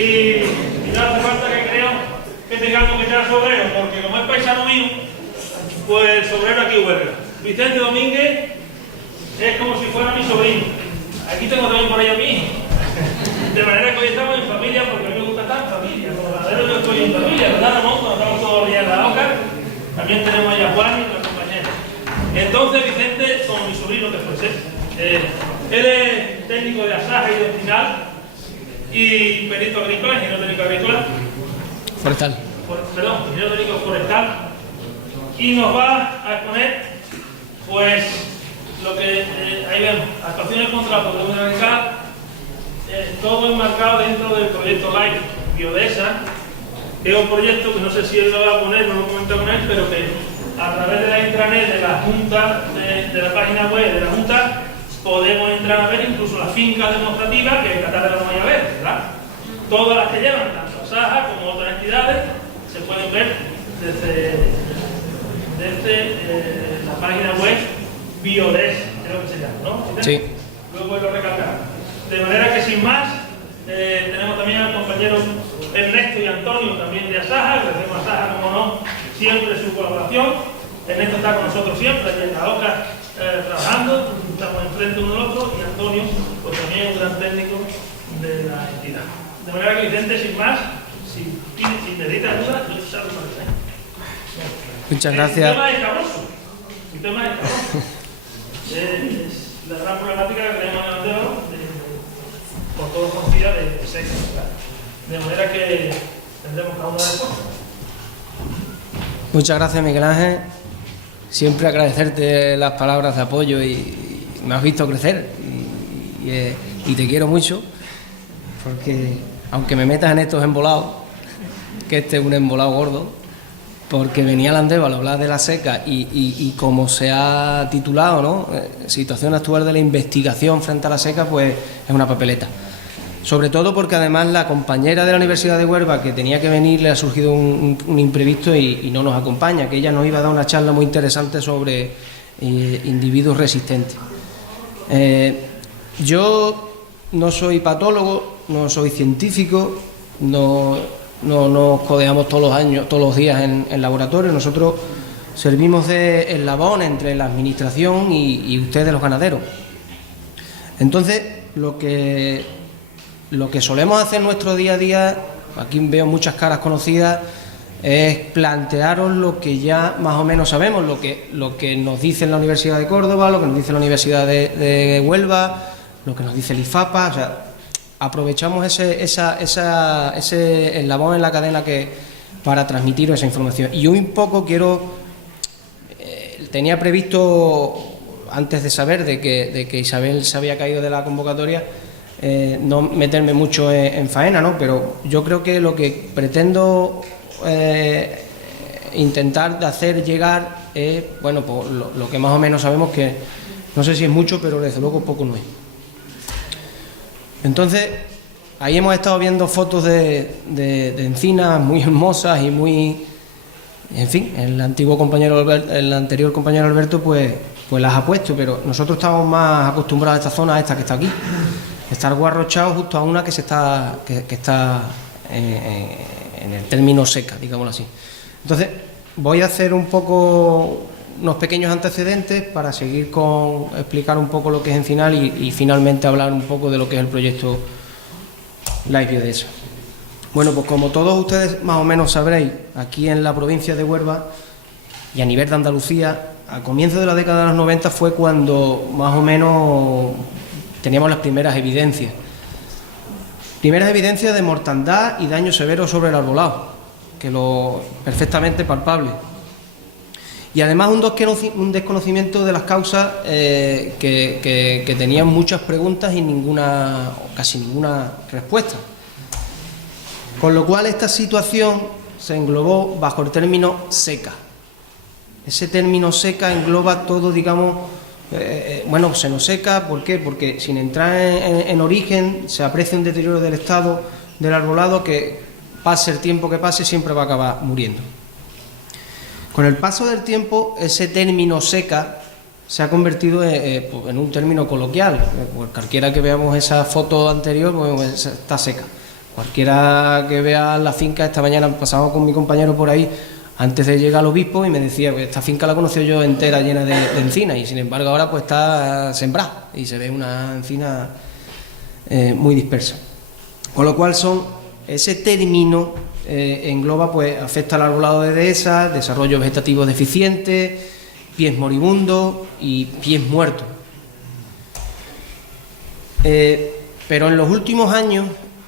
y no hace falta que creo que tengamos que echar sobrero, porque como es paisano mío, pues el sobrero aquí huelga. Vicente Domínguez es como si fuera mi sobrino. Aquí tengo también por ahí a mi hijo. De manera que hoy estamos en familia, porque a mí me gusta estar en familia. Como ganadero yo estoy en familia, ¿verdad, Ramón? Cuando estamos todos los días en la OCA, también tenemos ahí a Juan y a la compañera. Entonces Vicente, como mi sobrino que fuese, él es técnico de asaje y de final y perito agrícola, ingeniero técnico agrícola. Forestal. Perdón, ingeniero técnico forestal. Y nos va a exponer, pues, lo que ahí vemos, actuaciones contra la población radical, todo enmarcado dentro del proyecto LIFE Biodesa, que es un proyecto que no sé si él lo va a poner, no lo comento con él, pero que a través de la intranet de la Junta, de la página web de la Junta, podemos entrar a ver incluso las fincas demostrativas, que en esta tarde vamos a ver, ¿verdad? Todas las que llevan, tanto SAJA como otras entidades, se pueden ver desde la página web Biodesa, creo que se llama, ¿no? Sí. Luego lo recalcar. De manera que sin más, tenemos también al compañero Ernesto y Antonio también de Asaja, agradecemos a Asaja, como no, siempre su colaboración. Ernesto está con nosotros siempre, allí en la OCA, trabajando, estamos enfrente uno del otro, y Antonio, pues también es un gran técnico de la entidad. De manera que Vicente, sin más, si necesita ayuda, yo salgo para el centro. Muchas gracias. El tema es cabroso. El tema es cabroso. Es la gran problemática que tenemos en el Andeo, por todos conocida de sexo. De manera que tendremos cada una de las cosas. Muchas gracias, Miguel Ángel. Siempre agradecerte las palabras de apoyo y me has visto crecer y te quiero mucho, porque aunque me metas en estos embolados, que este es un embolado gordo, porque venía al Andévalo a hablar de la seca y como se ha titulado, ¿no? Situación actual de la investigación frente a la seca, pues es una papeleta. Sobre todo porque además la compañera de la Universidad de Huelva que tenía que venir le ha surgido un imprevisto y no nos acompaña, que ella nos iba a dar una charla muy interesante sobre individuos resistentes. Yo no soy patólogo, no soy científico, no nos codeamos todos los días en laboratorio. Nosotros servimos de eslabón entre la administración y ustedes, los ganaderos. Entonces, lo que solemos hacer en nuestro día a día, aquí veo muchas caras conocidas, es plantearos lo que ya más o menos sabemos, lo que nos dice la Universidad de Córdoba, lo que nos dice la Universidad de Huelva, lo que nos dice el IFAPA. O sea, aprovechamos ese eslabón en la cadena para transmitir esa información. Y un poco tenía previsto, antes de saber de que Isabel se había caído de la convocatoria, no meterme mucho en faena, ¿no? Pero yo creo que lo que pretendo intentar de hacer llegar es, bueno, pues lo que más o menos sabemos, que no sé si es mucho, pero desde luego poco no es. Entonces, ahí hemos estado viendo fotos de encinas muy hermosas y muy, en fin, el anterior compañero Alberto pues las ha puesto, pero nosotros estamos más acostumbrados a esta zona, a esta que está aquí, estar guarrochados justo a una que está en el término seca, digámoslo así. Entonces, voy a hacer unos pequeños antecedentes para seguir explicar un poco lo que es Encinal y finalmente hablar un poco de lo que es el proyecto LIFE Biodesa. Bueno, pues como todos ustedes más o menos sabréis, aquí en la provincia de Huelva y a nivel de Andalucía, a comienzos de la década de los 90 fue cuando más o menos teníamos las primeras evidencias de mortandad y daño severo sobre el arbolado, que lo perfectamente palpable. Y además un desconocimiento de las causas que tenían muchas preguntas y casi ninguna respuesta. Con lo cual esta situación se englobó bajo el término seca. Ese término seca engloba todo, digamos, senoseca. ¿Por qué? Porque sin entrar en origen se aprecia un deterioro del estado del arbolado que, pase el tiempo que pase, siempre va a acabar muriendo. Con el paso del tiempo, ese término seca se ha convertido en un término coloquial. Cualquiera que veamos esa foto anterior, pues está seca. Cualquiera que vea la finca, esta mañana pasamos con mi compañero por ahí antes de llegar al obispo y me decía que esta finca la conocí yo entera, llena de encinas, y sin embargo ahora pues está sembrada y se ve una encina muy dispersa. Con lo cual ese término engloba, pues afecta al arbolado de dehesas, desarrollo vegetativo deficiente, pies moribundos y pies muertos. Pero en los últimos años,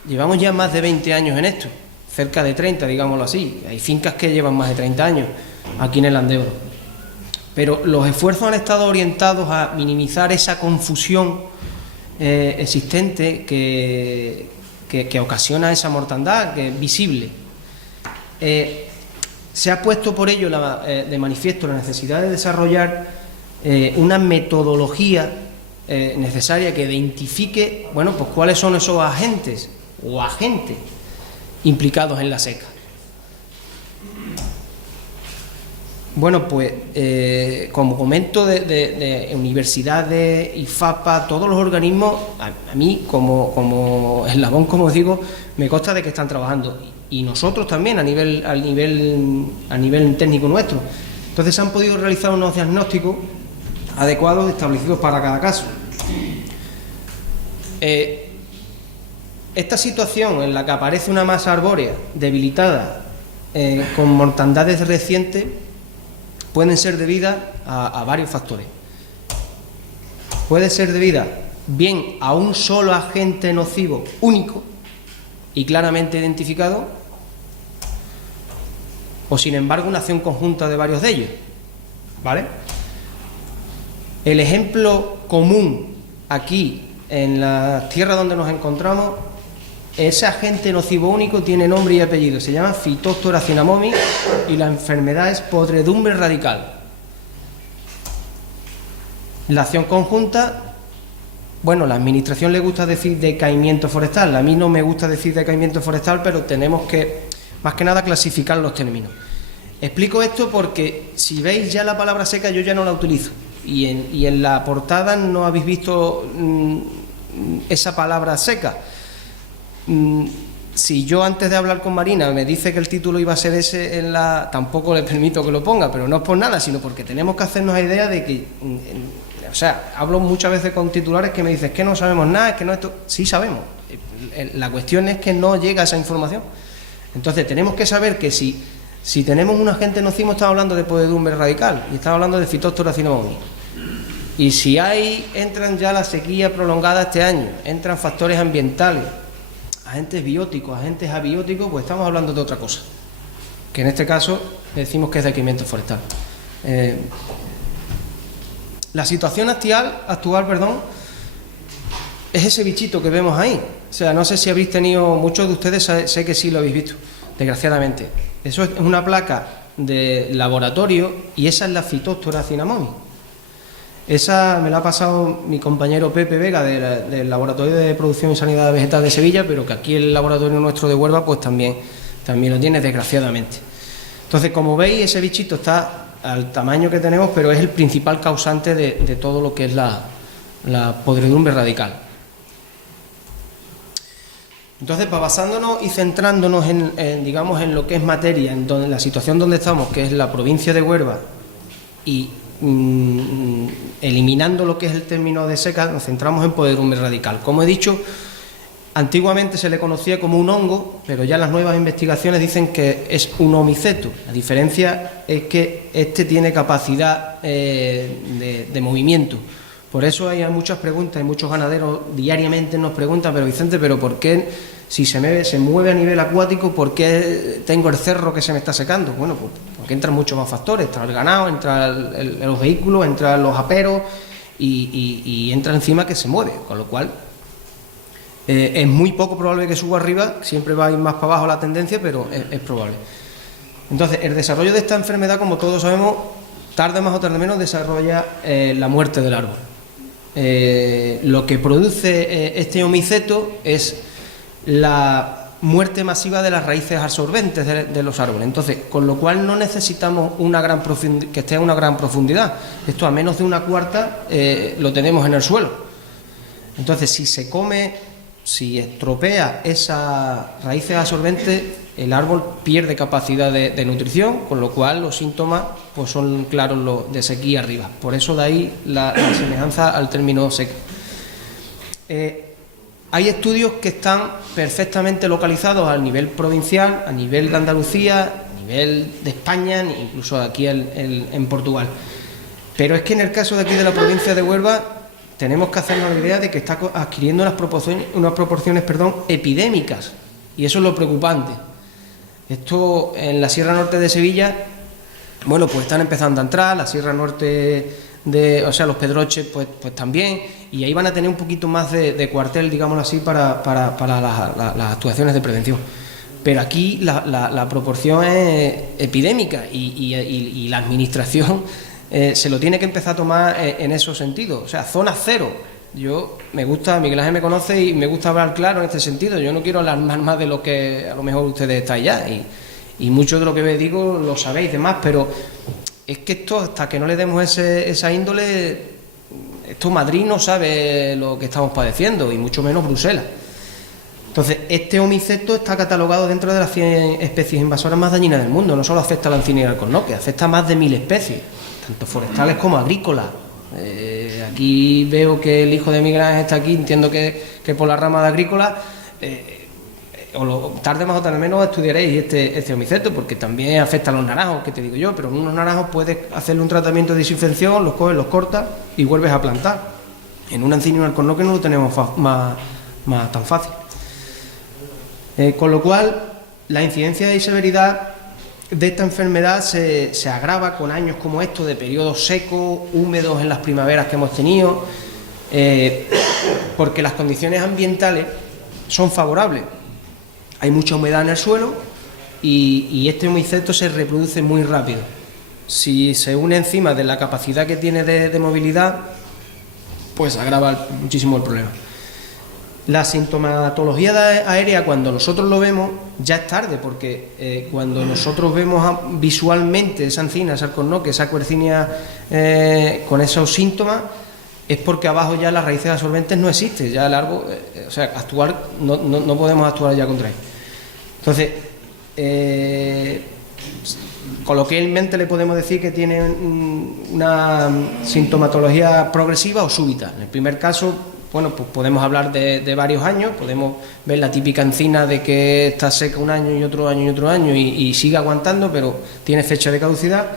llevamos ya más de 20 años en esto, cerca de 30, digámoslo así. Hay fincas que llevan más de 30 años aquí en el Landeebro. Pero los esfuerzos han estado orientados a minimizar esa confusión existente que ocasiona esa mortandad, que es visible. Se ha puesto por ello de manifiesto la necesidad de desarrollar una metodología necesaria que identifique, bueno, pues cuáles son esos agentes o agentes implicados en la seca. Bueno, pues como comento de universidades, IFAPA, todos los organismos, a mí como eslabón, como os digo, me consta de que están trabajando, y nosotros también a nivel técnico nuestro. Entonces se han podido realizar unos diagnósticos adecuados establecidos para cada caso. Esta situación en la que aparece una masa arbórea debilitada con mortandades recientes pueden ser debidas a varios factores. Puede ser debida bien a un solo agente nocivo único y claramente identificado, o sin embargo una acción conjunta de varios de ellos, ¿vale? El ejemplo común aquí en la tierra donde nos encontramos, ese agente nocivo único tiene nombre y apellido, se llama Phytophthora cinnamomi y la enfermedad es podredumbre radical. La acción conjunta, bueno, la administración le gusta decir decaimiento forestal, a mí no me gusta decir decaimiento forestal, pero tenemos que, más que nada, clasificar los términos. Explico esto porque si veis ya la palabra seca yo ya no la utilizo, y en la portada no habéis visto esa palabra seca. Si yo antes de hablar con Marina me dice que el título iba a ser ese tampoco le permito que lo ponga, pero no es por nada, sino porque tenemos que hacernos la idea de que, o sea, hablo muchas veces con titulares que me dicen que no sabemos nada, es que no esto, sí sabemos, la cuestión es que no llega esa información. Entonces tenemos que saber que si tenemos un agente nocivo, estamos hablando de podredumbre radical y estamos hablando de Phytophthora cinnamomi. Y si entran ya la sequía prolongada este año, entran factores ambientales, agentes bióticos, agentes abióticos, pues estamos hablando de otra cosa, que en este caso decimos que es decaimiento forestal. La situación actual, es ese bichito que vemos ahí. O sea, no sé si habéis tenido, muchos de ustedes sé que sí lo habéis visto, desgraciadamente. Eso es una placa de laboratorio y esa es la Phytophthora cinnamomi. Esa me la ha pasado mi compañero Pepe Vega del Laboratorio de Producción y Sanidad Vegetal de Sevilla, pero que aquí el laboratorio nuestro de Huelva pues también lo tiene, desgraciadamente. Entonces, como veis, ese bichito está al tamaño que tenemos, pero es el principal causante de todo lo que es la podredumbre radical. Entonces, basándonos y centrándonos en lo que es materia, en la situación donde estamos, que es la provincia de Huelva, y eliminando lo que es el término de seca, nos centramos en podredumbre radical. Como he dicho, antiguamente se le conocía como un hongo, pero ya las nuevas investigaciones dicen que es un omiceto. La diferencia es que este tiene capacidad de movimiento. Por eso hay muchas preguntas y muchos ganaderos diariamente nos preguntan, pero Vicente, ¿pero por qué si se mueve a nivel acuático, por qué tengo el cerro que se me está secando? Bueno, pues porque entran muchos más factores, entra el ganado, entran los vehículos, entran los aperos y entra encima que se mueve, con lo cual es muy poco probable que suba arriba, siempre va a ir más para abajo la tendencia, pero es probable. Entonces, el desarrollo de esta enfermedad, como todos sabemos, tarde más o tarde menos desarrolla la muerte del árbol. Lo que produce este omiceto es la muerte masiva de las raíces absorbentes de los árboles. Entonces, con lo cual no necesitamos que esté a una gran profundidad. Esto a menos de 1/4 lo tenemos en el suelo. Entonces, si se come Si estropea esas raíces absorbentes, el árbol pierde capacidad de nutrición, con lo cual los síntomas pues son claros los de sequía arriba. Por eso de ahí la semejanza al término seca. Hay estudios que están perfectamente localizados a nivel provincial, a nivel de Andalucía, a nivel de España, incluso aquí en Portugal. Pero es que en el caso de aquí de la provincia de Huelva tenemos que hacernos la idea de que está adquiriendo unas proporciones epidémicas, y eso es lo preocupante. Esto en la Sierra Norte de Sevilla, bueno, pues están empezando a entrar, la Sierra Norte los Pedroches pues también, y ahí van a tener un poquito más de cuartel, digámoslo así, para las actuaciones de prevención. Pero aquí la proporción es epidémica y la administración se lo tiene que empezar a tomar en esos sentidos. O sea, zona cero. Miguel Ángel me conoce y me gusta hablar claro en este sentido. Yo no quiero hablar más de lo que a lo mejor ustedes están ya, y mucho de lo que digo lo sabéis y demás, pero es que esto, hasta que no le demos esa índole, esto Madrid no sabe lo que estamos padeciendo, y mucho menos Bruselas. Entonces, este omiceto está catalogado dentro de las 100 especies invasoras más dañinas del mundo. No solo afecta a la encina y al alcornoque, afecta a más de 1000 especies, tanto forestales como agrícolas. Aquí veo que el hijo de Miguel Ángel está aquí, entiendo que por la rama de agrícola, tarde más o tarde menos estudiaréis este omiceto, porque también afecta a los naranjos, que te digo yo, pero en unos naranjos puedes hacerle un tratamiento de desinfección, los coges, los cortas y vuelves a plantar. En una encina y un alcornoque no lo tenemos tan fácil. Con lo cual, la incidencia y severidad de esta enfermedad se agrava con años como estos, de periodos secos, húmedos en las primaveras que hemos tenido, porque las condiciones ambientales son favorables. Hay mucha humedad en el suelo y este omiceto se reproduce muy rápido. Si se une encima de la capacidad que tiene de movilidad, pues agrava muchísimo el problema. La sintomatología aérea, cuando nosotros lo vemos, ya es tarde, porque cuando nosotros vemos visualmente esa encina, ese alcornoque, esa quercinia con esos síntomas, es porque abajo ya las raíces absorbentes no existen, ya el árbol, no podemos actuar ya contra él. Entonces, coloquialmente le podemos decir que tiene una sintomatología progresiva o súbita. En el primer caso, bueno, pues podemos hablar de varios años, podemos ver la típica encina de que está seca un año y otro año y otro año y sigue aguantando, pero tiene fecha de caducidad,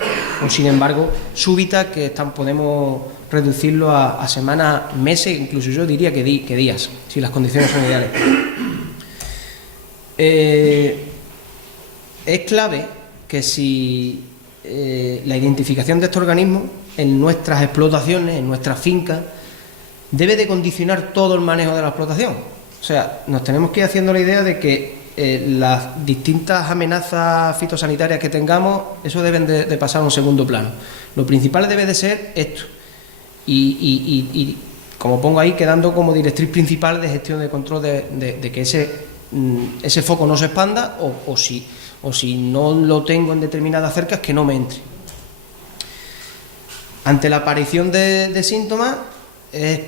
o sin embargo súbita, que podemos reducirlo a semanas, meses, incluso yo diría que días, si las condiciones son ideales. Es clave que si la identificación de estos organismos en nuestras explotaciones, en nuestras fincas, debe de condicionar todo el manejo de la explotación. O sea, nos tenemos que ir haciendo la idea de que las distintas amenazas fitosanitarias que tengamos, eso deben de pasar a un segundo plano. Lo principal debe de ser esto. Y como pongo ahí, quedando como directriz principal de gestión de control de que ese foco no se expanda, o si no lo tengo en determinadas cercas, que no me entre. Ante la aparición de síntomas, es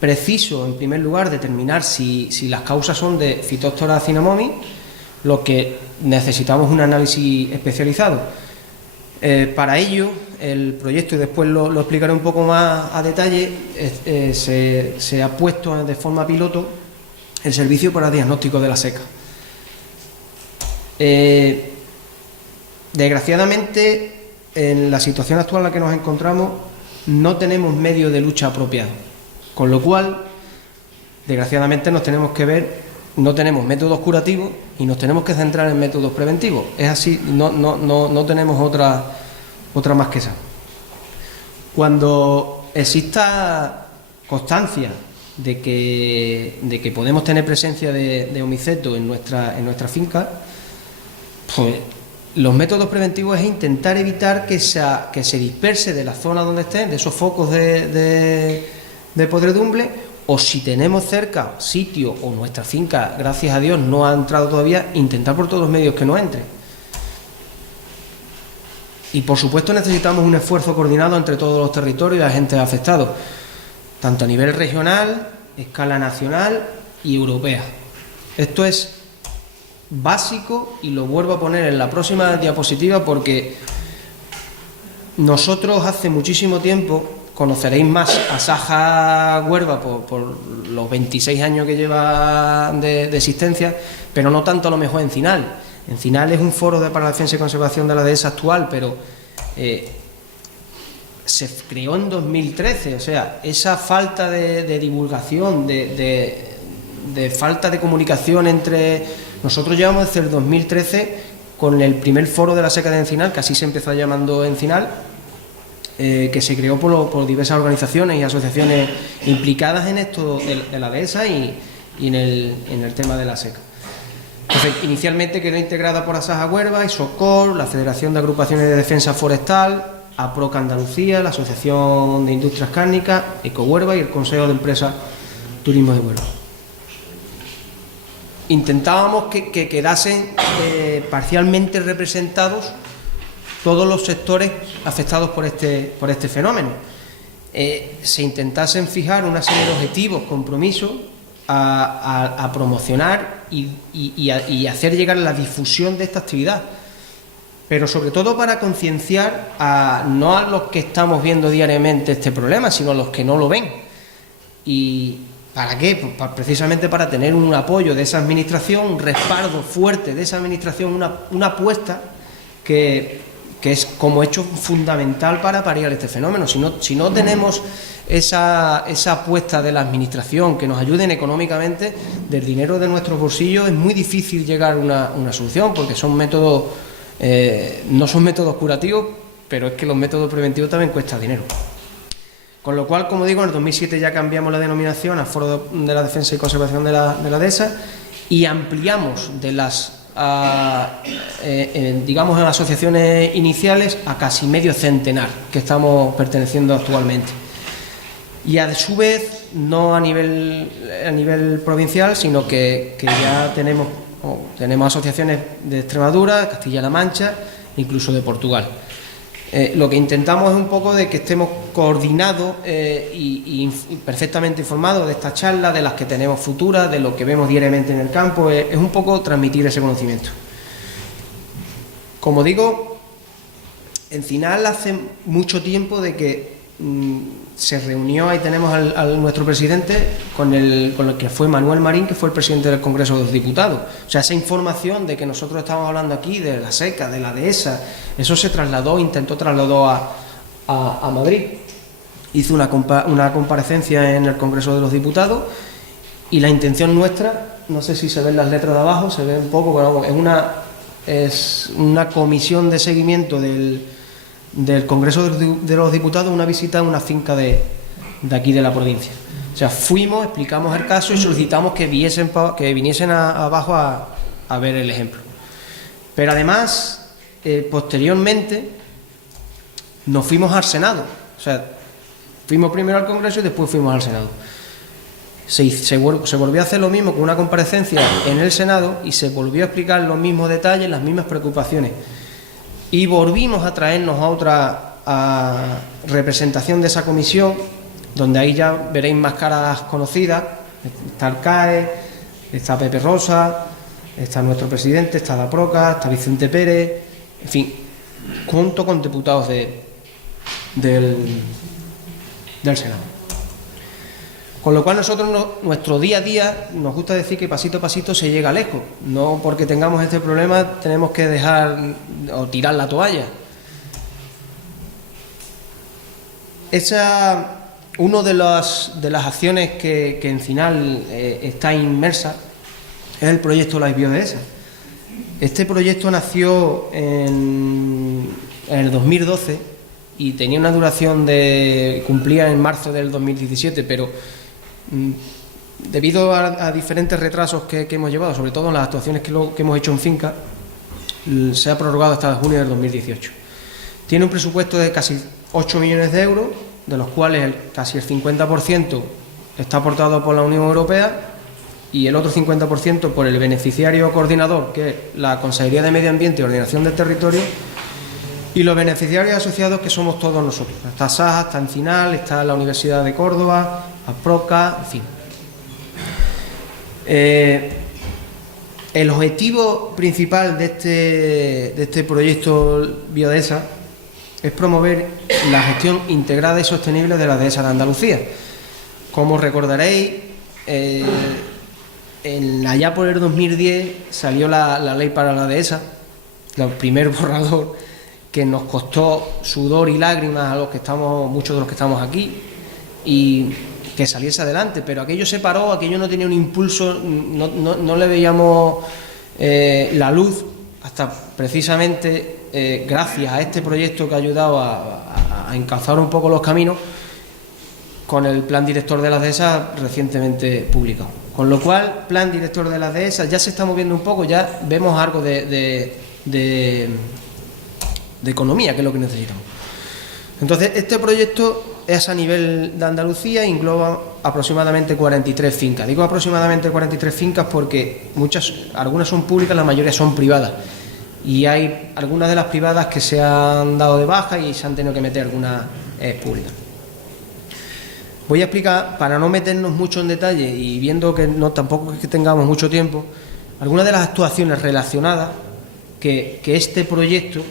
preciso, en primer lugar, determinar si las causas son de Phytophthora cinnamomi, lo que necesitamos un análisis especializado. Para ello, el proyecto, y después lo explicaré un poco más a detalle, se ha puesto de forma piloto el servicio para diagnóstico de la seca. Desgraciadamente, en la situación actual en la que nos encontramos, no tenemos medios de lucha apropiados. Con lo cual, desgraciadamente, no tenemos métodos curativos y nos tenemos que centrar en métodos preventivos. Es así, no tenemos otra más que esa. Cuando exista constancia de que podemos tener presencia de omiceto en nuestra finca, pues los métodos preventivos es intentar evitar que se disperse de la zona donde estén, de esos focos de podredumbre, o si tenemos cerca sitio o nuestra finca, gracias a Dios, no ha entrado todavía, intentar por todos los medios que no entre. Y por supuesto necesitamos un esfuerzo coordinado entre todos los territorios y agentes afectados, tanto a nivel regional, escala nacional y europea. Esto es básico y lo vuelvo a poner en la próxima diapositiva porque nosotros hace muchísimo tiempo, conoceréis más a Saja Huelva por los 26 años que lleva de existencia, pero no tanto a lo mejor en CINAL. En CINAL es un foro para la defensa y conservación de la dehesa actual, pero se creó en 2013, o sea, esa falta de divulgación, de falta de comunicación entre... Nosotros llevamos desde el 2013 con el primer foro de la seca de Encinal, que así se empezó llamando Encinal, que se creó por diversas organizaciones y asociaciones implicadas en esto de la dehesa y en el tema de la seca. Entonces, inicialmente quedó integrada por Asaja Huelva, ISOCOR, la Federación de Agrupaciones de Defensa Forestal, APROCA Andalucía, la Asociación de Industrias Cárnicas, EcoHuelva y el Consejo de Empresas Turismo de Huelva. Intentábamos que quedasen parcialmente representados todos los sectores afectados por este fenómeno. Se intentasen fijar una serie de objetivos, compromisos a promocionar y hacer llegar la difusión de esta actividad, pero sobre todo para concienciar no a los que estamos viendo diariamente este problema, sino a los que no lo ven. ¿Y para qué? Pues precisamente para tener un apoyo de esa administración, un respaldo fuerte de esa administración, una apuesta que es como hecho fundamental para paliar este fenómeno. Si no tenemos esa apuesta de la administración que nos ayuden económicamente, del dinero de nuestros bolsillos, es muy difícil llegar a una solución, porque son métodos, no son métodos curativos, pero es que los métodos preventivos también cuestan dinero. Con lo cual, como digo, en el 2007 ya cambiamos la denominación a Foro de la Defensa y Conservación de la Dehesa y ampliamos de las digamos en asociaciones iniciales a casi medio centenar que estamos perteneciendo actualmente, y a su vez no a nivel provincial, sino que ya tenemos asociaciones de Extremadura, Castilla-La Mancha, incluso de Portugal. Lo que intentamos es un poco de que estemos coordinados y perfectamente informados de esta charla, de las que tenemos futuras, de lo que vemos diariamente en el campo. Es un poco transmitir ese conocimiento. Como digo, Encinal hace mucho tiempo de que se reunió, ahí tenemos a nuestro presidente, con el que fue Manuel Marín, que fue el presidente del Congreso de los Diputados. O sea, esa información de que nosotros estamos hablando aquí, de la seca, de la dehesa, eso se intentó trasladar a Madrid. Hizo una comparecencia en el Congreso de los Diputados y la intención nuestra, no sé si se ven las letras de abajo, se ve un poco, pero es una comisión de seguimiento del Congreso de los Diputados, una visita a una finca de aquí de la provincia. O sea, fuimos, explicamos el caso y solicitamos que viniesen abajo a ver el ejemplo. Pero además, posteriormente, nos fuimos al Senado. O sea, fuimos primero al Congreso y después fuimos al Senado. Se volvió a hacer lo mismo con una comparecencia en el Senado y se volvió a explicar los mismos detalles, las mismas preocupaciones. Y volvimos a traernos a otra representación de esa comisión, donde ahí ya veréis más caras conocidas. Está el CAE, está Pepe Rosa, está nuestro presidente, está la Proca, está Vicente Pérez, en fin, junto con diputados del Senado. Con lo cual nosotros, nuestro día a día, nos gusta decir que pasito a pasito se llega lejos. No porque tengamos este problema tenemos que dejar o tirar la toalla. Una de las acciones que Encinal está inmersa es el proyecto Las Biodehesas. Este proyecto nació en el 2012 y tenía una duración cumplía en marzo del 2017, pero debido a diferentes retrasos que hemos llevado, sobre todo en las actuaciones que hemos hecho en finca, se ha prorrogado hasta junio del 2018. Tiene un presupuesto de casi 8 millones de euros, de los cuales casi el 50% está aportado por la Unión Europea y el otro 50% por el beneficiario coordinador, que es la Consejería de Medio Ambiente y Ordenación del Territorio, y los beneficiarios asociados, que somos todos nosotros. Está Saja, está Encinal, está la Universidad de Córdoba, APROCA, en fin. El objetivo principal de este proyecto Biodehesa es promover la gestión integrada y sostenible de la dehesa de Andalucía. Como recordaréis, allá por el 2010 salió la ley para la dehesa, el primer borrador, que nos costó sudor y lágrimas a muchos de los que estamos aquí, y que saliese adelante, pero aquello se paró, aquello no tenía un impulso, no le veíamos la luz hasta precisamente gracias a este proyecto que ha ayudado a encauzar un poco los caminos con el plan director de las dehesas recientemente publicado. Con lo cual, plan director de las dehesas ya se está moviendo un poco, ya vemos algo de economía, que es lo que necesitamos. Entonces, este proyecto es a nivel de Andalucía, engloba aproximadamente 43 fincas. Digo aproximadamente 43 fincas porque algunas son públicas, la mayoría son privadas. Y hay algunas de las privadas que se han dado de baja y se han tenido que meter algunas públicas. Voy a explicar, para no meternos mucho en detalle y viendo que tampoco es que tengamos mucho tiempo, algunas de las actuaciones relacionadas que este proyecto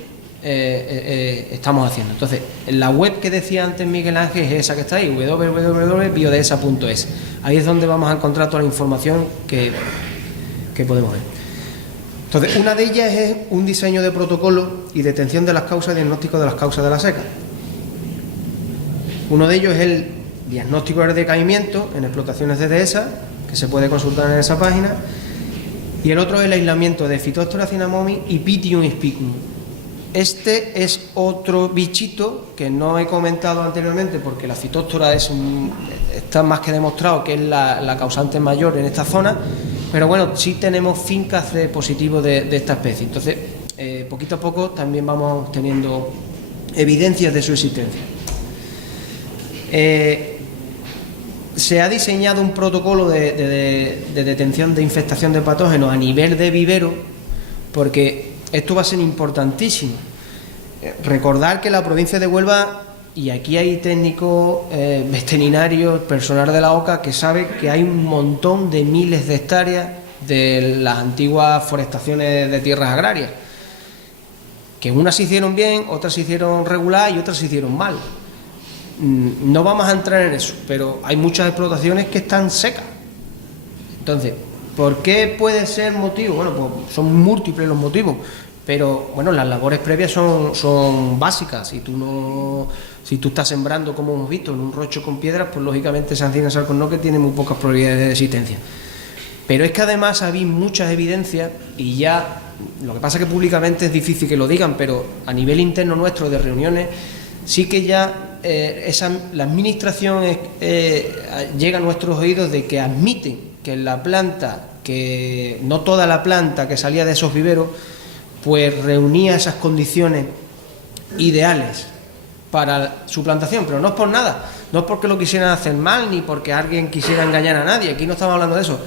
estamos haciendo. Entonces, la web que decía antes Miguel Ángel es esa que está ahí, www.biodehesa.es. Ahí es donde vamos a encontrar toda la información que podemos ver. Entonces, una de ellas es un diseño de protocolo y detención de las causas y diagnóstico de las causas de la seca. Uno de ellos es el diagnóstico del decaimiento en explotaciones de dehesa, que se puede consultar en esa página, y el otro es el aislamiento de Phytophthora cinnamomi y Pythium hispicum. Este es otro bichito que no he comentado anteriormente porque la Phytophthora está más que demostrado que es la causante mayor en esta zona, pero bueno, sí tenemos fincas de positivos de esta especie. Entonces, poquito a poco también vamos teniendo evidencias de su existencia. Se ha diseñado un protocolo de detención de infestación de patógenos a nivel de vivero, porque esto va a ser importantísimo. Recordar que la provincia de Huelva, y aquí hay técnicos, veterinarios, personal de la OCA, que sabe que hay un montón de miles de hectáreas de las antiguas forestaciones de tierras agrarias, que unas se hicieron bien, otras se hicieron regular y otras se hicieron mal. No vamos a entrar en eso, pero hay muchas explotaciones que están secas. Entonces, ¿por qué puede ser motivo? Bueno, pues son múltiples los motivos, pero bueno, las labores previas son básicas. Si tú estás sembrando, como hemos visto, en un rocho con piedras, pues lógicamente esa encina salconnoque tiene muy pocas probabilidades de existencia. Pero es que además hay muchas evidencias, y ya, lo que pasa es que públicamente es difícil que lo digan, pero a nivel interno nuestro de reuniones, sí que ya la administración llega a nuestros oídos de que admiten que la planta, que no toda la planta que salía de esos viveros, pues reunía esas condiciones ideales para su plantación, pero no es por nada, no es porque lo quisieran hacer mal ni porque alguien quisiera engañar a nadie. Aquí no estamos hablando de eso,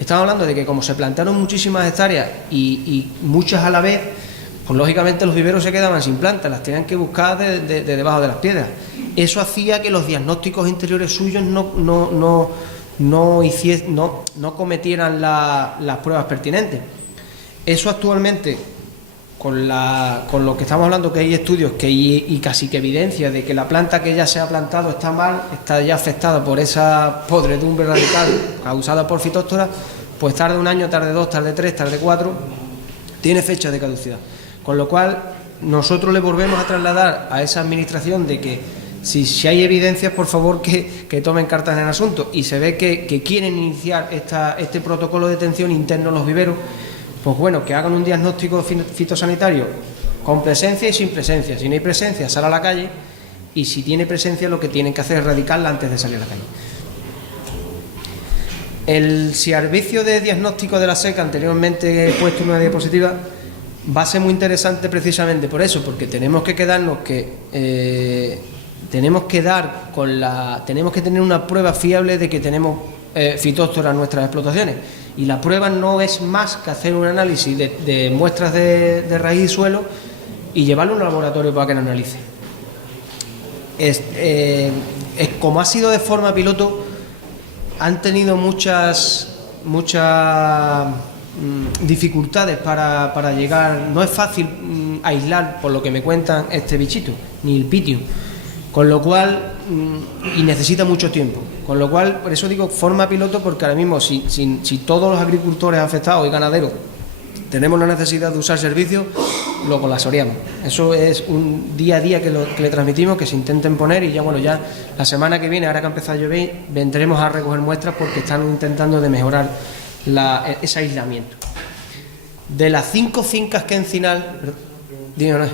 estamos hablando de que como se plantaron muchísimas hectáreas y muchas a la vez, pues lógicamente los viveros se quedaban sin plantas, las tenían que buscar de debajo de las piedras. Eso hacía que los diagnósticos interiores suyos no cometieran las pruebas pertinentes. Eso actualmente, con lo que estamos hablando, que hay estudios y casi que evidencia de que la planta que ya se ha plantado está mal, está ya afectada por esa podredumbre radical causada por Phytophthora, pues tarde un año, tarde dos, tarde tres, tarde cuatro, tiene fecha de caducidad. Con lo cual, nosotros le volvemos a trasladar a esa administración de que si hay evidencias, por favor, que tomen cartas en el asunto, y se ve que quieren iniciar este protocolo de detención interno en los viveros, pues bueno, que hagan un diagnóstico fitosanitario con presencia y sin presencia. Si no hay presencia, sale a la calle, y si tiene presencia, lo que tienen que hacer es erradicarla antes de salir a la calle. El servicio de diagnóstico de la seca, anteriormente he puesto una diapositiva, va a ser muy interesante precisamente por eso, porque tenemos que quedarnos tenemos que tener una prueba fiable de que tenemos Phytophthora en nuestras explotaciones, y la prueba no es más que hacer un análisis de muestras de raíz y suelo y llevarlo a un laboratorio para que lo analice. Como ha sido de forma piloto, han tenido muchas dificultades para llegar. No es fácil aislar, por lo que me cuentan, este bichito, ni el pitio, con lo cual y necesita mucho tiempo, con lo cual, por eso digo forma piloto, porque ahora mismo si todos los agricultores afectados y ganaderos tenemos la necesidad de usar servicios, lo colaboraríamos. Eso es un día a día que le transmitimos, que se intenten poner, y ya la semana que viene, ahora que ha empezado a llover, vendremos a recoger muestras porque están intentando de mejorar ese aislamiento. De las 5 fincas que Encinal... Díganos.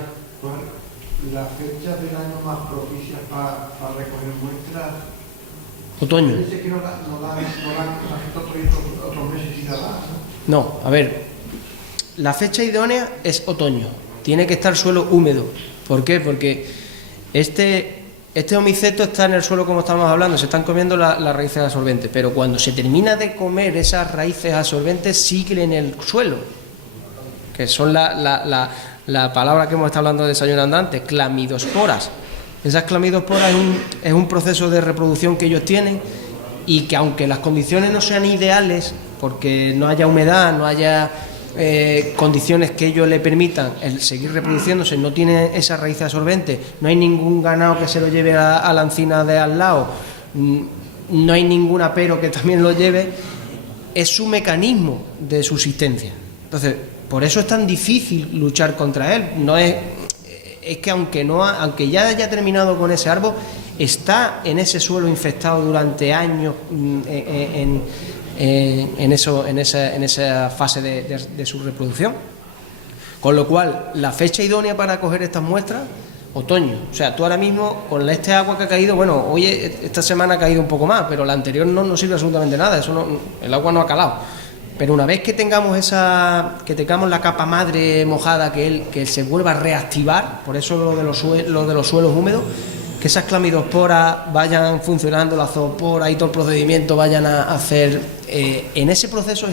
La fecha del año más propicia para recoger muestras... Otoño. Dice que no dan otros meses sin nada, ¿no? No, a ver, la fecha idónea es otoño. Tiene que estar suelo húmedo. ¿Por qué? Porque este homiceto está en el suelo, como estamos hablando, se están comiendo las raíces absorbentes, pero cuando se termina de comer esas raíces absorbentes siguen en el suelo, que son la palabra que hemos estado hablando desayunando antes, clamidosporas. Esas clamidosporas es un proceso de reproducción que ellos tienen, y que aunque las condiciones no sean ideales, porque no haya humedad, no haya condiciones que ellos le permitan el seguir reproduciéndose, no tiene esa raíz absorbente, no hay ningún ganado que se lo lleve a la encina de al lado, no hay ningún apero que también lo lleve, es su mecanismo de subsistencia. Entonces, por eso es tan difícil luchar contra él. No es que aunque ya haya terminado con ese árbol, está en ese suelo infectado durante años en esa fase de su reproducción. Con lo cual, la fecha idónea para coger estas muestras, otoño. O sea, tú ahora mismo, con este agua que ha caído, hoy esta semana ha caído un poco más, pero la anterior no sirve absolutamente nada, el agua no ha calado. Pero una vez que tengamos la capa madre mojada, que se vuelva a reactivar, por eso lo de los suelos húmedos, que esas clamidosporas vayan funcionando, la zoopora y todo el procedimiento vayan a hacer, en ese proceso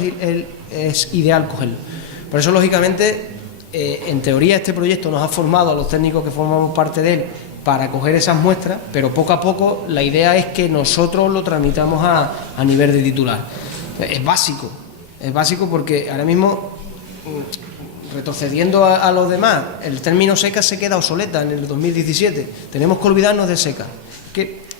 es ideal cogerlo. Por eso, lógicamente, en teoría este proyecto nos ha formado a los técnicos que formamos parte de él para coger esas muestras, pero poco a poco la idea es que nosotros lo tramitamos a nivel de titular. Es básico porque ahora mismo, retrocediendo a los demás, el término seca se queda obsoleta en el 2017. Tenemos que olvidarnos de seca.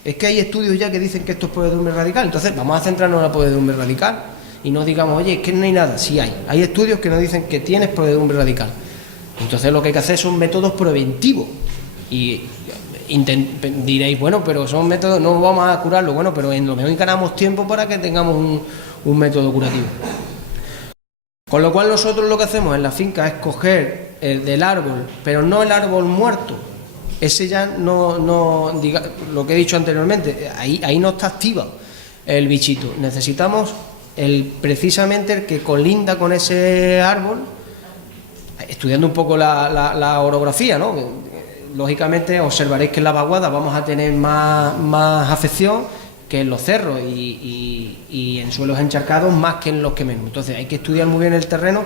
Es que hay estudios ya que dicen que esto es podredumbre radical. Entonces vamos a centrarnos en la podredumbre radical y no digamos, oye, es que no hay nada. Sí hay estudios que nos dicen que tienes podredumbre radical. Entonces lo que hay que hacer son métodos preventivos. Y diréis, bueno, pero son métodos, no vamos a curarlo. Bueno, pero en lo mejor ganamos tiempo para que tengamos un método curativo. Con lo cual nosotros lo que hacemos en la finca es coger del árbol, pero no el árbol muerto. Ese ya no diga, lo que he dicho anteriormente, ahí no está activa el bichito. Necesitamos precisamente el que colinda con ese árbol, estudiando un poco la orografía, ¿no? Lógicamente observaréis que en la vaguada vamos a tener más afección que en los cerros y en suelos encharcados más que en los que menos. Entonces hay que estudiar muy bien el terreno,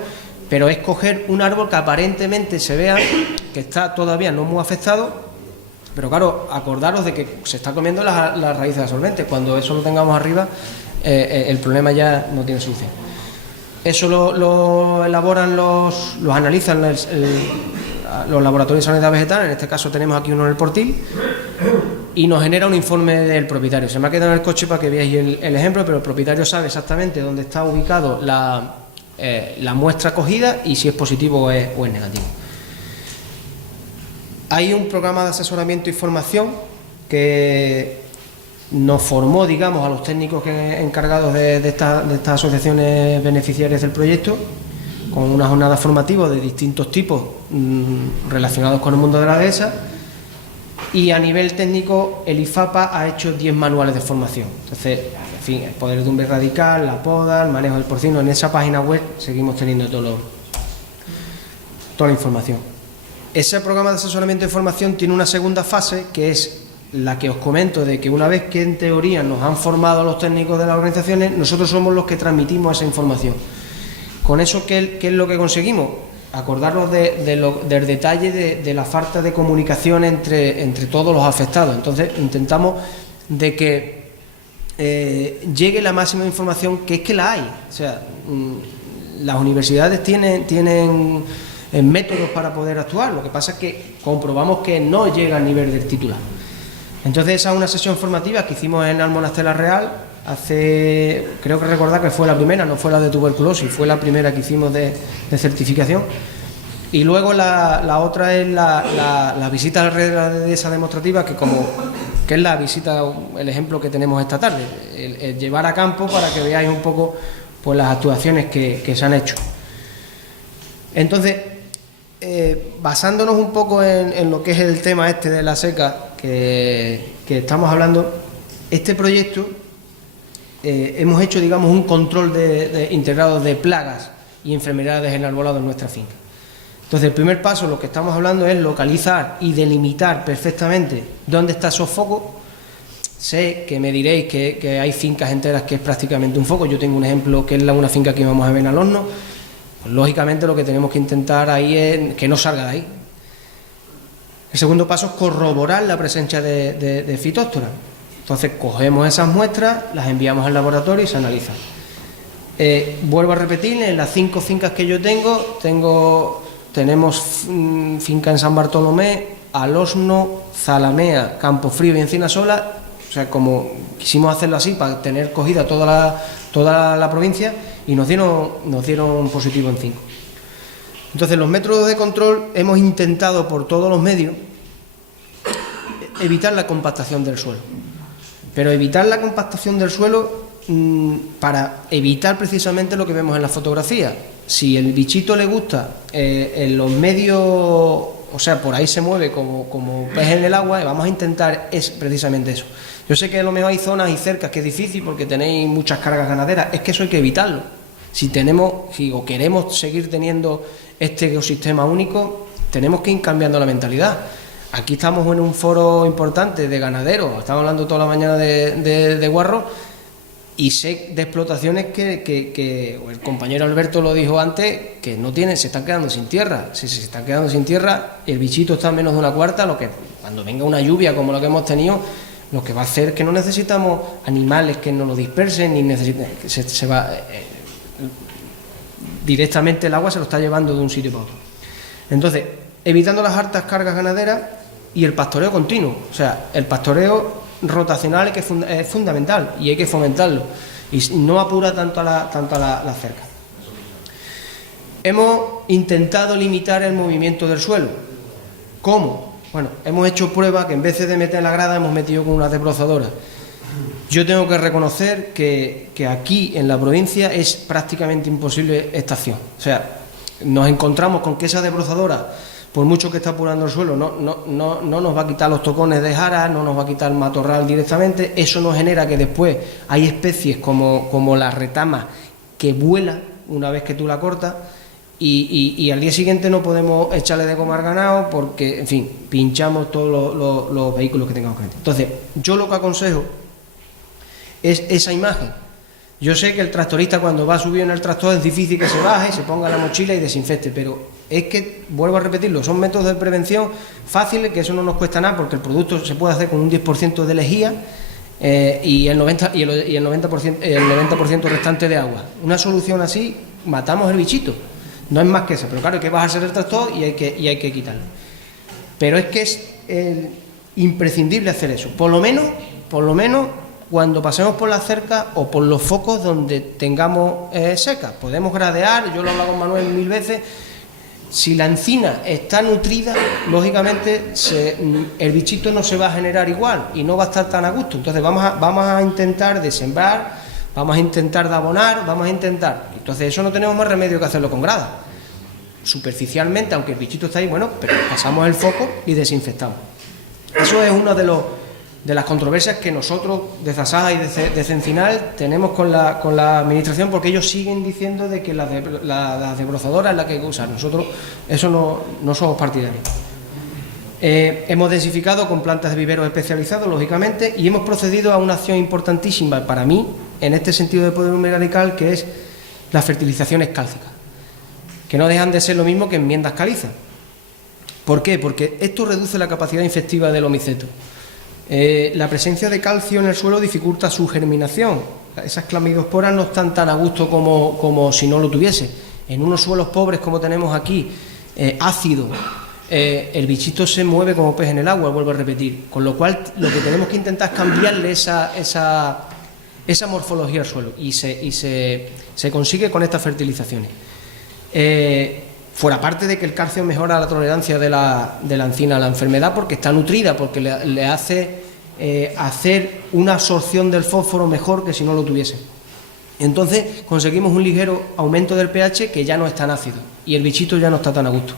pero es coger un árbol que aparentemente se vea que está todavía no muy afectado, pero claro, acordaros de que se está comiendo las raíces absorbentes. Cuando eso lo tengamos arriba, el problema ya no tiene solución. Eso lo elaboran, los analizan los laboratorios de sanidad vegetal. En este caso tenemos aquí uno en el Portil, y nos genera un informe del propietario. Se me ha quedado en el coche para que veáis el ejemplo, pero el propietario sabe exactamente dónde está ubicado la muestra cogida y si es positivo o es negativo. Hay un programa de asesoramiento y formación que nos formó, digamos, a los técnicos encargados de estas asociaciones beneficiarias del proyecto, con unas jornadas formativas de distintos tipos relacionados con el mundo de la dehesa. Y a nivel técnico, el IFAPA ha hecho 10 manuales de formación. Entonces, en fin, el podredumbre radical, la poda, el manejo del porcino. En esa página web seguimos teniendo toda la información. Ese programa de asesoramiento y formación tiene una segunda fase, que es la que os comento, de que una vez que en teoría nos han formado los técnicos de las organizaciones, nosotros somos los que transmitimos esa información. Con eso, ¿qué es lo que conseguimos? Acordarnos del detalle de la falta de comunicación entre todos los afectados. Entonces intentamos de que llegue la máxima información, que es que la hay. O sea, las universidades tienen métodos para poder actuar, lo que pasa es que comprobamos que no llega al nivel del titular. Entonces esa es una sesión formativa que hicimos en Almonacela Real hace, creo que recordar que fue la primera, no fue la de tuberculosis, fue la primera que hicimos de certificación. Y luego la otra es la visita alrededor de esa demostrativa, que es la visita, el ejemplo que tenemos esta tarde, el llevar a campo para que veáis un poco pues las actuaciones que se han hecho. Entonces, basándonos un poco en lo que es el tema este de la seca que estamos hablando, este proyecto hemos hecho, digamos, un control integrado de plagas y enfermedades en arbolado en nuestra finca. Entonces, el primer paso, lo que estamos hablando es localizar y delimitar perfectamente dónde está esos focos. Sé que me diréis que hay fincas enteras que es prácticamente un foco. Yo tengo un ejemplo que es una finca que íbamos a ver en Alhorno. Pues, lógicamente, lo que tenemos que intentar ahí es que no salga de ahí. El segundo paso es corroborar la presencia de fitóstora. Entonces, cogemos esas muestras, las enviamos al laboratorio y se analizan. Vuelvo a repetir, en las 5 fincas que yo tenemos finca en San Bartolomé, Alhorno, Zalamea, Campofrío y Encinasola. O sea, como quisimos hacerlo así para tener cogida toda la provincia, y nos dieron positivo en 5. Entonces, los métodos de control hemos intentado por todos los medios evitar la compactación del suelo. Pero evitar la compactación del suelo para evitar precisamente lo que vemos en la fotografía. Si el bichito le gusta en los medios, o sea, por ahí se mueve como pez en el agua, vamos a intentar precisamente eso. Yo sé que a lo mejor hay zonas y cercas que es difícil porque tenéis muchas cargas ganaderas, es que eso hay que evitarlo. Si queremos seguir teniendo este ecosistema único, tenemos que ir cambiando la mentalidad. Aquí estamos en un foro importante de ganaderos, estamos hablando toda la mañana de guarro, y sé de explotaciones que el compañero Alberto lo dijo antes, que se están quedando sin tierra. Si se están quedando sin tierra, el bichito está a menos de una cuarta, cuando venga una lluvia como la que hemos tenido, lo que va a hacer es que no necesitamos animales que no lo dispersen, ni directamente el agua se lo está llevando de un sitio para otro. Entonces, evitando las altas cargas ganaderas y el pastoreo continuo. O sea, el pastoreo rotacional es fundamental y hay que fomentarlo, y no apura tanto a la cerca. Hemos intentado limitar el movimiento del suelo. ¿Cómo? Bueno, hemos hecho pruebas que en vez de meter la grada hemos metido con una desbrozadora. Yo tengo que reconocer que aquí en la provincia es prácticamente imposible esta acción. O sea, nos encontramos con que esa desbrozadora, por mucho que está apurando el suelo, no nos va a quitar los tocones de jara, no nos va a quitar el matorral directamente. Eso nos genera que después hay especies como la retama que vuela una vez que tú la cortas, y al día siguiente no podemos echarle de comer ganado porque, en fin, pinchamos todos los vehículos que tengamos que meter. Entonces, yo lo que aconsejo es esa imagen. Yo sé que el tractorista, cuando va subido en el tractor, es difícil que se baje, se ponga la mochila y desinfecte, pero es que, vuelvo a repetirlo, son métodos de prevención fáciles, que eso no nos cuesta nada, porque el producto se puede hacer con un 10% de lejía y el 90% restante de agua. Una solución así, matamos el bichito, no es más que eso, pero claro, hay que bajarse del tractor y hay que quitarlo. Pero es que es imprescindible hacer eso, por lo menos cuando pasemos por la cerca o por los focos donde tengamos secas. Podemos gradear, yo lo he hablado con Manuel 1000 veces. Si la encina está nutrida, lógicamente el bichito no se va a generar igual y no va a estar tan a gusto. Entonces vamos a intentar de sembrar, vamos a intentar de abonar, entonces eso no tenemos más remedio que hacerlo con grada. Superficialmente, aunque el bichito está ahí, bueno, pero pasamos el foco y desinfectamos. Eso es uno de las controversias que nosotros de Zasaja y de Cencinal tenemos con la administración, porque ellos siguen diciendo de que la desbrozadora es la que hay que usar. Nosotros eso no somos partidarios. Hemos densificado con plantas de viveros especializados, lógicamente, y hemos procedido a una acción importantísima para mí en este sentido de poder radical, que es las fertilizaciones cálcicas, que no dejan de ser lo mismo que enmiendas calizas. ¿Por qué? Porque esto reduce la capacidad infectiva del omiceto. La presencia de calcio en el suelo dificulta su germinación. Esas clamidosporas no están tan a gusto como si no lo tuviese. En unos suelos pobres como tenemos aquí, ácidos, el bichito se mueve como pez en el agua, vuelvo a repetir. Con lo cual, lo que tenemos que intentar es cambiarle esa morfología al suelo y se consigue con estas fertilizaciones. Fuera parte de que el calcio mejora la tolerancia de la encina a la enfermedad porque está nutrida, porque le hace hacer una absorción del fósforo mejor que si no lo tuviese. Entonces conseguimos un ligero aumento del pH que ya no es tan ácido y el bichito ya no está tan a gusto.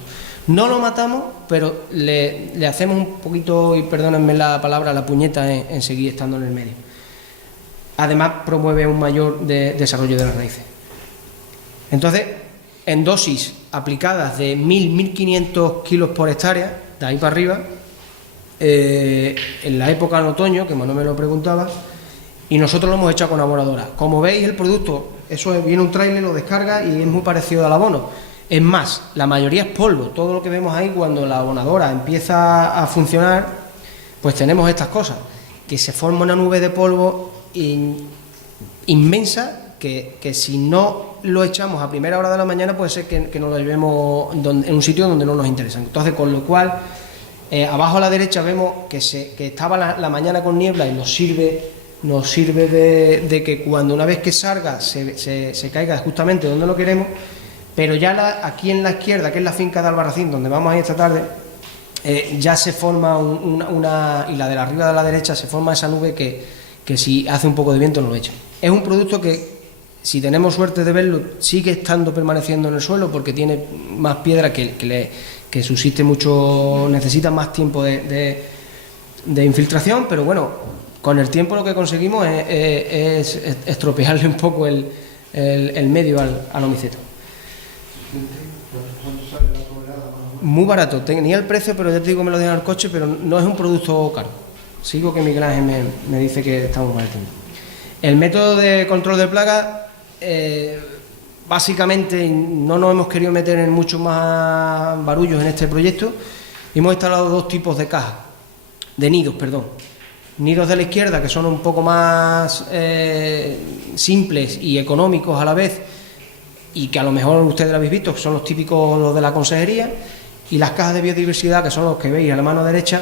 No lo matamos, pero le hacemos un poquito, y perdónenme la palabra, la puñeta en seguir estando en el medio. Además promueve un mayor desarrollo de las raíces. Entonces, en dosis aplicadas de 1.000-1.500 kilos por hectárea, de ahí para arriba, en la época de otoño, que Manuel me lo preguntaba, y nosotros lo hemos hecho con abonadora. Como veis, el producto, viene un tráiler, lo descarga y es muy parecido al abono. Es más, la mayoría es polvo. Todo lo que vemos ahí cuando la abonadora empieza a funcionar, pues tenemos estas cosas, que se forma una nube de polvo inmensa, que si no lo echamos a primera hora de la mañana puede ser que nos lo llevemos en un sitio donde no nos interesa. Entonces, con lo cual, abajo a la derecha vemos que estaba la mañana con niebla y nos sirve de que cuando una vez que salga se caiga justamente donde lo queremos, pero ya aquí en la izquierda, que es la finca de Albarracín, donde vamos a ir esta tarde, ya se forma y la de arriba de la derecha se forma esa nube que si hace un poco de viento no lo echa. Es un producto que, si tenemos suerte de verlo, sigue permaneciendo en el suelo porque tiene más piedra que subsiste mucho, necesita más tiempo de infiltración, pero bueno, con el tiempo lo que conseguimos es estropearle un poco el medio al omiceto. Muy barato, tenía el precio, pero ya te digo, me lo dejan al coche, pero no es un producto caro. Sigo que Miguel Ángel me dice que estamos mal tiempo. El método de control de plagas, básicamente no nos hemos querido meter en muchos más barullos en este proyecto. Hemos instalado dos tipos de cajas, de nidos, perdón. Nidos de la izquierda, que son un poco más simples y económicos a la vez, y que a lo mejor ustedes lo habéis visto, que son los típicos, los de la consejería, y las cajas de biodiversidad, que son los que veis a la mano derecha,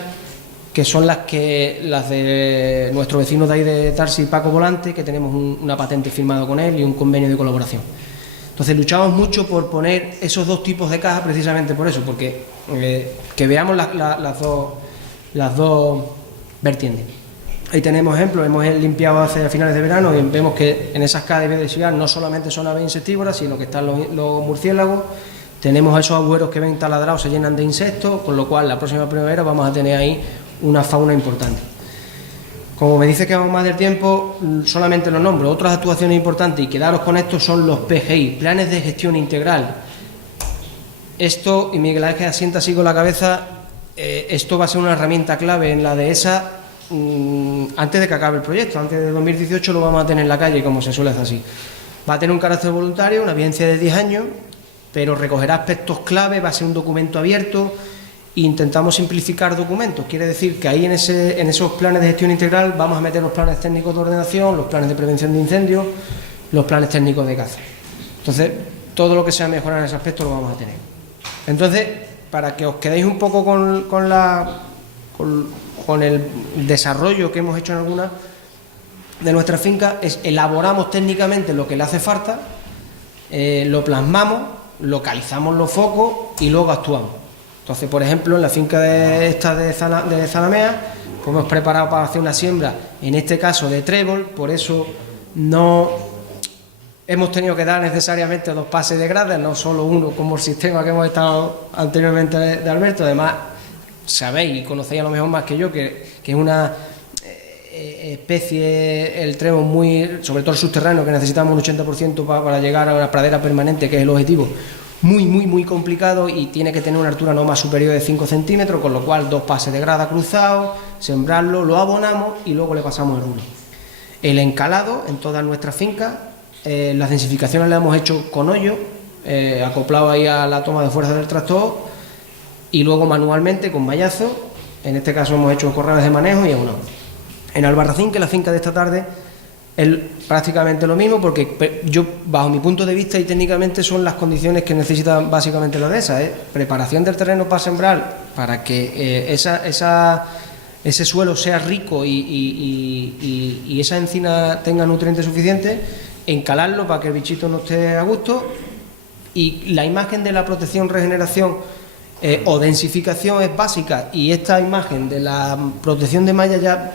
que son las de nuestro vecino de ahí de Tarsi, Paco Volante, que tenemos una patente firmada con él y un convenio de colaboración. Entonces luchamos mucho por poner esos dos tipos de cajas precisamente por eso, porque que veamos las dos vertientes. Ahí tenemos ejemplos, hemos limpiado hace finales de verano y vemos que en esas cajas de biodiversidad no solamente son aves insectívoras, sino que están los murciélagos. Tenemos esos agujeros que ven taladrados, se llenan de insectos, con lo cual la próxima primavera vamos a tener ahí una fauna importante. Como me dice que vamos más del tiempo, solamente los nombro. Otras actuaciones importantes, y quedaros con esto, son los PGI, Planes de Gestión Integral. Esto, y Miguel Ángel asienta así con la cabeza, esto va a ser una herramienta clave en la dehesa antes de que acabe el proyecto. Antes de 2018 lo vamos a tener en la calle, como se suele hacer así. Va a tener un carácter voluntario, una vigencia de 10 años, pero recogerá aspectos clave, va a ser un documento abierto. Intentamos simplificar documentos, quiere decir que ahí en esos planes de gestión integral vamos a meter los planes técnicos de ordenación, los planes de prevención de incendios, los planes técnicos de caza. Entonces, todo lo que sea mejorar en ese aspecto lo vamos a tener. Entonces, para que os quedéis un poco con el desarrollo que hemos hecho en algunas de nuestras fincas, elaboramos técnicamente lo que le hace falta, lo plasmamos, localizamos los focos y luego actuamos. Entonces, por ejemplo, en la finca de Zalamea, pues hemos preparado para hacer una siembra, en este caso de trébol, por eso no hemos tenido que dar necesariamente 2 pases de grada, no solo uno como el sistema que hemos estado anteriormente de Alberto. Además, sabéis y conocéis a lo mejor más que yo que es una especie, el trébol muy, sobre todo el subterráneo, que necesitamos un 80% para llegar a una pradera permanente, que es el objetivo. Muy complicado, y tiene que tener una altura no más superior de 5 centímetros, con lo cual 2 pases de grada cruzados, sembrarlo, lo abonamos y luego le pasamos el rulo. El encalado en todas nuestras fincas, las densificaciones las hemos hecho con hoyo, acoplado ahí a la toma de fuerza del tractor, y luego manualmente con mallazo. En este caso hemos hecho corrales de manejo y abonado. En Albarracín, que es la finca de esta tarde, es prácticamente lo mismo, porque yo, bajo mi punto de vista y técnicamente, son las condiciones que necesitan básicamente la dehesa, preparación del terreno para sembrar, para que ese suelo sea rico y esa encina tenga nutrientes suficientes, encalarlo para que el bichito no esté a gusto, y la imagen de la protección, regeneración o densificación es básica, y esta imagen de la protección de malla ya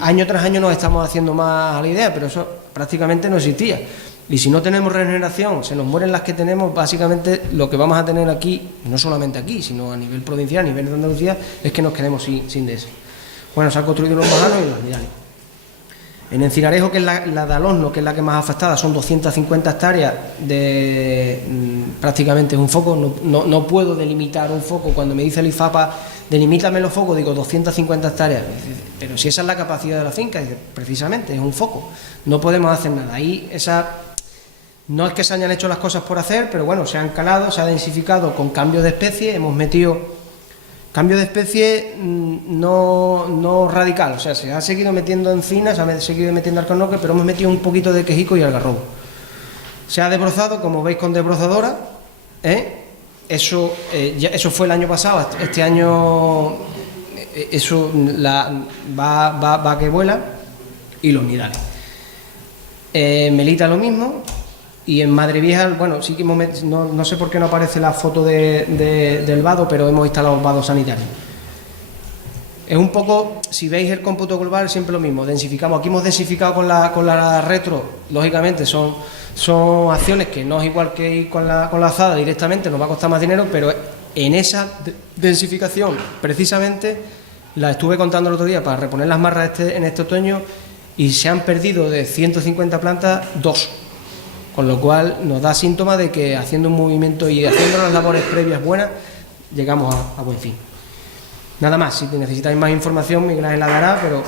año tras año nos estamos haciendo más a la idea, pero eso prácticamente no existía. Y si no tenemos regeneración, se nos mueren las que tenemos, básicamente lo que vamos a tener aquí, no solamente aquí, sino a nivel provincial, a nivel de Andalucía, es que nos quedemos sin de eso. Bueno, se han construido los bajanos y los nidales. En Encinarejo, que es la de Alosno, que es la que más afectada, son 250 hectáreas de prácticamente un foco. No puedo delimitar un foco. Cuando me dice el IFAPA, delimítame los focos, digo 250 hectáreas. Pero si esa es la capacidad de la finca, precisamente, es un foco. No podemos hacer nada. Ahí no es que se hayan hecho las cosas por hacer, pero bueno, se han calado, se ha densificado con cambio de especie, hemos metido... Cambio de especie no radical, o sea, se ha seguido metiendo encinas, se ha seguido metiendo alcornoque, pero hemos metido un poquito de quejico y algarrobo. Se ha desbrozado, como veis, con desbrozadora, eso fue el año pasado, este año eso va que vuela, y los nidales. Melita lo mismo. Y en Madrevieja, bueno, sí que no sé por qué no aparece la foto del vado, pero hemos instalado vados sanitarios. Es un poco, si veis el cómputo global, siempre lo mismo, densificamos. Aquí hemos densificado con la retro, lógicamente son acciones que no es igual que ir con la azada directamente, nos va a costar más dinero, pero en esa densificación, precisamente, la estuve contando el otro día para reponer las marras en este otoño, y se han perdido de 150 plantas 2. Con lo cual nos da síntoma de que haciendo un movimiento y haciendo las labores previas buenas, llegamos a buen fin. Nada más, si necesitáis más información, Miguel Ángel la dará, pero